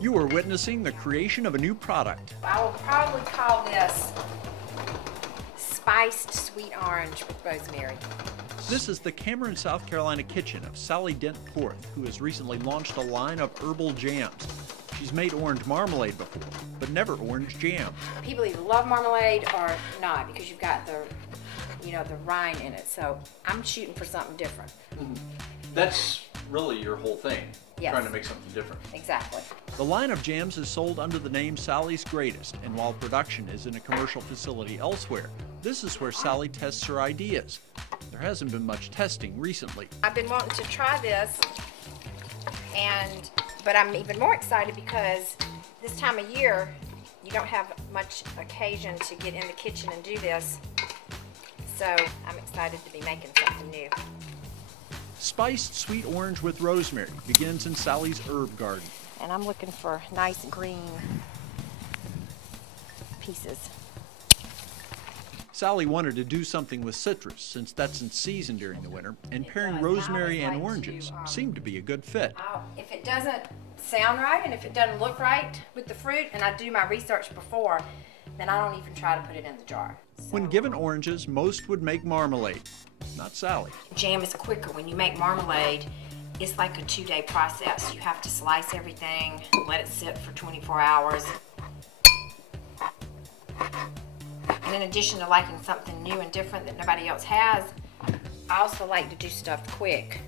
You are witnessing the creation of a new product. I will probably call this spiced sweet orange with rosemary. This is the Cameron, South Carolina kitchen of Sallie Dent Porth, who has recently launched a line of herbal jams. She's made orange marmalade before, but never orange jam. People either love marmalade or not because you've got the rind in it. So I'm shooting for something different. That's really your whole thing, yes. Trying to make something different. Exactly. The line of jams is sold under the name Sallie's Greatest, and while production is in a commercial facility elsewhere, this is where Sallie tests her ideas. There hasn't been much testing recently. I've been wanting to try this, but I'm even more excited because this time of year, you don't have much occasion to get in the kitchen and do this. So I'm excited to be making something new. Spiced sweet orange with rosemary begins in Sallie's herb garden. And I'm looking for nice green pieces. Sallie wanted to do something with citrus since that's in season during the winter, and pairing rosemary and oranges seemed to be a good fit. If it doesn't sound right and if it doesn't look right with the fruit, and I do my research before, then I don't even try to put it in the jar. When given oranges, most would make marmalade. Not Sallie. Jam is quicker. When you make marmalade, it's like a 2-day process. You have to slice everything, let it sit for 24 hours. And in addition to liking something new and different that nobody else has, I also like to do stuff quick.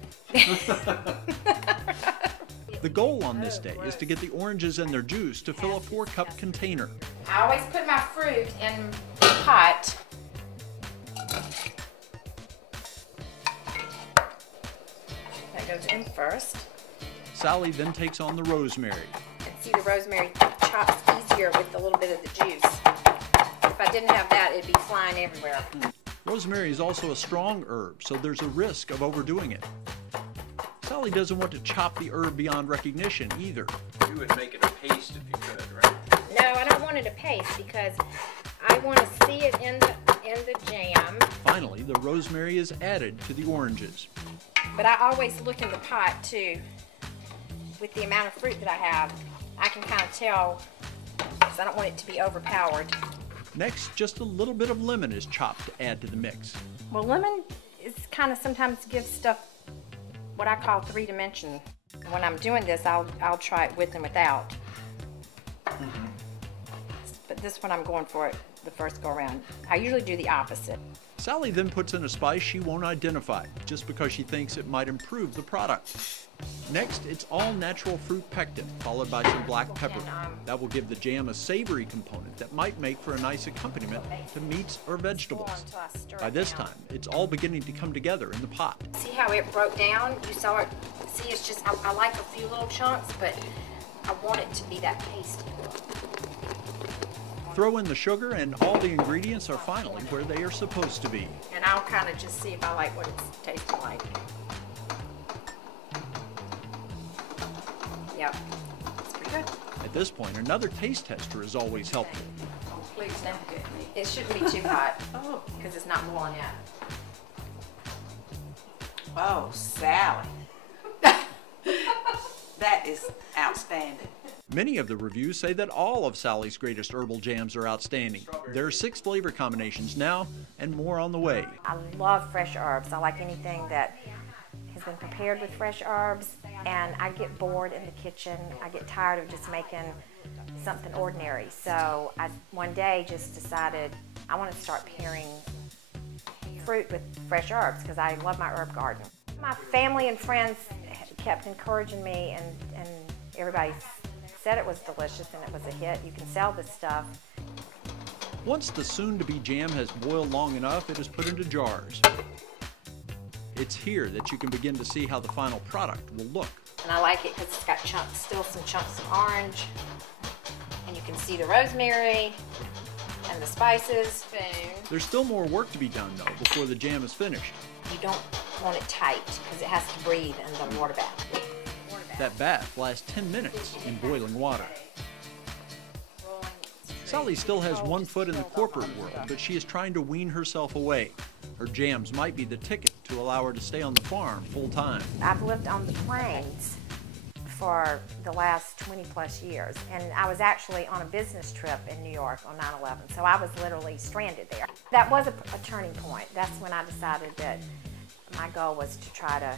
The goal on this day is to get the oranges and their juice to fill a 4-cup container. I always put my fruit in the pot. That goes in first. Sallie then takes on the rosemary. And see, the rosemary chops easier with a little bit of the juice. If I didn't have that, it'd be flying everywhere. Rosemary is also a strong herb, so there's a risk of overdoing it. Sallie doesn't want to chop the herb beyond recognition either. You would make it a paste if you could, right? No, I don't want it a paste because I want to see it in the jam. Finally, the rosemary is added to the oranges. But I always look in the pot too. With the amount of fruit that I have, I can kind of tell because I don't want it to be overpowered. Next, just a little bit of lemon is chopped to add to the mix. Well, lemon is kind of sometimes gives stuff what I call 3-dimension. When I'm doing this, I'll try it with and without. But this one I'm going for it the first go around. I usually do the opposite. Sallie then puts in a spice she won't identify just because she thinks it might improve the product. Next, it's all natural fruit pectin, followed by some black pepper. That will give the jam a savory component that might make for a nice accompaniment to meats or vegetables. By this time, it's all beginning to come together in the pot. See how it broke down? You saw it. See, it's just, I like a few little chunks, but I want it to be that paste. Throw in the sugar and all the ingredients are finally where they are supposed to be. And I'll kind of just see if I like what it's tasting like. Yep, it's pretty good. At this point, another taste tester is always helpful. Oh, please, now it shouldn't be too hot because it's not boiling yet. Oh, Sallie. That is outstanding. Many of the reviews say that all of Sallie's Greatest herbal jams are outstanding. There are 6 flavor combinations now and more on the way. I love fresh herbs. I like anything that has been prepared with fresh herbs, and I get bored in the kitchen. I get tired of just making something ordinary. So I one day just decided I want to start pairing fruit with fresh herbs because I love my herb garden. My family and friends kept encouraging me, and everybody said it was delicious and it was a hit. You can sell this stuff. Once the soon-to-be jam has boiled long enough, it is put into jars. It's here that you can begin to see how the final product will look. And I like it because it's got chunks, still some chunks of orange. And you can see the rosemary and the spices. There's still more work to be done, though, before the jam is finished. You don't want it tight because it has to breathe in the water bath. That bath lasts 10 minutes in boiling water. Sallie still has one foot in the corporate world, but she is trying to wean herself away. Her jams might be the ticket to allow her to stay on the farm full time. I've lived on the plains for the last 20 plus years. And I was actually on a business trip in New York on 9/11, so I was literally stranded there. That was a turning point. That's when I decided that my goal was to try to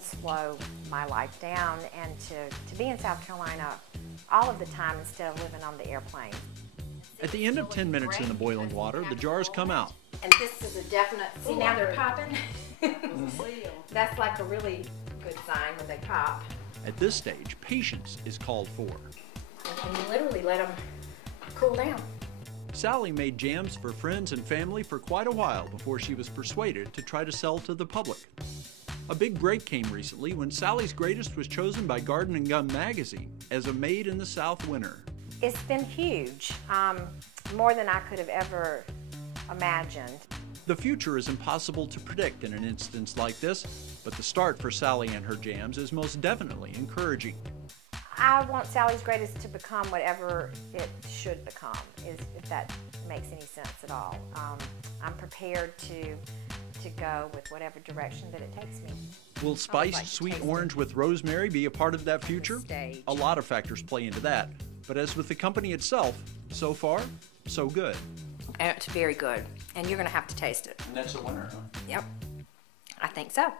slow my life down and to be in South Carolina all of the time instead of living on the airplane. At the end of 10 minutes in the boiling water, the jars come out. And this is a definite, see now they're popping? That's like a really good sign when they pop. At this stage, patience is called for. And you literally let them cool down. Sallie made jams for friends and family for quite a while before she was persuaded to try to sell to the public. A big break came recently when Sallie's Greatest was chosen by Garden & Gum magazine as a Made in the South winner. It's been huge, more than I could have ever imagined. The future is impossible to predict in an instance like this, but the start for Sallie and her jams is most definitely encouraging. I want Sallie's Greatest to become whatever it should become, if that makes any sense at all. I'm prepared to go with whatever direction that it takes me. Will spiced sweet orange with rosemary be a part of that future? A lot of factors play into that, but as with the company itself, so far, so good. It's very good, and you're going to have to taste it. And that's a winner, huh? Yep, I think so.